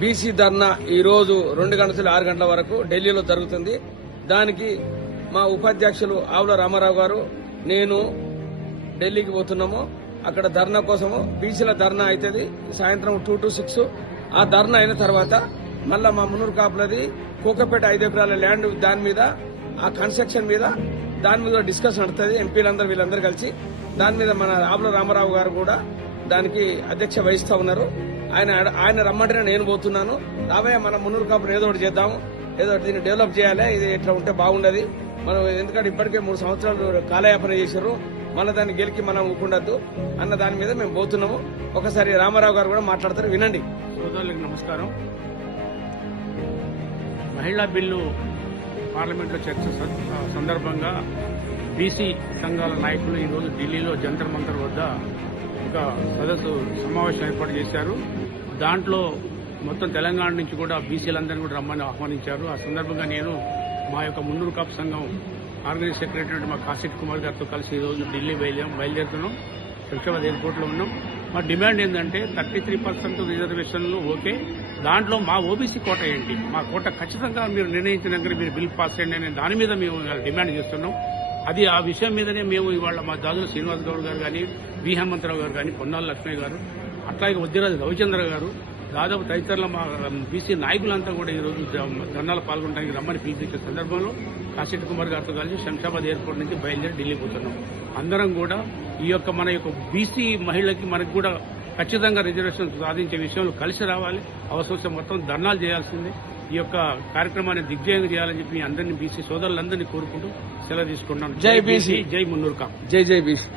BC ధర్నా ఈ రోజు 2 గంటల నుంచి 6 గంటల వరకు ఢిల్లీలో జరుగుతుంది. దానికి మా ఉపాధ్యక్షులు ఆవుల రామారావు గారు నేను ఢిల్లీకి పోతున్నాము. అక్కడ ధర్నా కోసము బీసీల ధర్నా అవుతుంది సాయంత్రం 2 to 6. ఆ ధర్నా అయిన తర్వాత మళ్ళా మా మున్నూరు కాపులది కోకపేట 5 ఎకరాల ల్యాండ్ దాని మీద ఆ కన్స్ట్రక్షన్ మీద దాని మీద డిస్కషన్ నడుతుంది. ఎంపీలందరూ వీళ్ళందరూ కలిసి దాని మీద మన ఆవుల రామారావు గారు కూడా దానికి అధ్యక్ష వహిస్తా ఉన్నారు. ఆయన రమ్మంటేనే నేను పోతున్నాను. రాబోయే మన మున్నూరు కాపును ఏదో ఒకటి చేద్దాము, ఏదో ఒకటి దీన్ని డెవలప్ చేయాలి. ఇది ఇట్లా ఉంటే బాగుండదు. మనం ఎందుకంటే ఇప్పటికే 3 సంవత్సరాలు కాలయాపన చేశారు. మళ్ళీ దాన్ని గెలికి మనం ఊకుండద్దు అన్న దాని మీద మేము పోతున్నాము. ఒకసారి రామారావు గారు కూడా మాట్లాడతారు, వినండి. సోదరులకు నమస్కారం. మహిళా బిల్లు పార్లమెంట్లో చర్చ సందర్భంగా బీసీ సంఘాల నాయకులు ఈరోజు ఢిల్లీలో జంతర్ మంతర్ వద్ద ఒక సమావేశం ఏర్పాటు చేశారు. దాంట్లో మొత్తం తెలంగాణ నుంచి కూడా బీసీలందరినీ కూడా రమ్మని ఆహ్వానించారు. ఆ సందర్భంగా నేను మా యొక్క మున్నూరు కాపు సంఘం ఆర్గనైజ్ సెక్రటరీ మా కాసిట్ కుమార్ గారితో కలిసి ఈరోజు ఢిల్లీ బయలుదేరుతున్నాం. శంషాబాద్ ఎయిర్పోర్ట్లో ఉన్నాం. మా డిమాండ్ ఏంటంటే 33% రిజర్వేషన్లు ఓకే, దాంట్లో మా ఓబీసీ కోట ఏంటి, మా కోట ఖచ్చితంగా మీరు నిర్ణయించినాక మీరు బిల్ పాస్ చేయండి అనే దాని మీద మేము డిమాండ్ చేస్తున్నాం. అది ఆ విషయం మీదనే మేము ఇవాళ మా జాజుల శ్రీనివాస్ గౌడ్ గారు కానీ, వి హేమంతరావు గారు కానీ, పొన్నాల లక్ష్మయ్య గారు, అట్లాగే వద్దిరాజు రవిచంద్ర గారు, దాదాపు తదితరుల మా బీసీ నాయకులంతా కూడా ఈరోజు ధర్నాలు పాల్గొనడానికి రమ్మని పిలిపించే సందర్భంలో కాసిట్ కుమార్ గారితో కలిసి శంషాబాద్ ఎయిర్పోర్ట్ నుంచి బయలుదేరి ఢిల్లీ పోతున్నాం. అందరం కూడా ఈ యొక్క మన యొక్క బీసీ మహిళకి మనకు కూడా ఖచ్చితంగా రిజర్వేషన్ సాధించే విషయంలో కలిసి రావాలి. అవసరం మొత్తం ధర్నాలు చేయాల్సిందే. ఈ యొక్క కార్యక్రమాన్ని దిగ్విజయంగా చేయాలని చెప్పి అందరినీ బీసీ సోదరులందరినీ కోరుకుంటూ సెలవు తీసుకుంటున్నాం. జై బీసీ, జై మున్నూరు కాపు, జై బీసీ.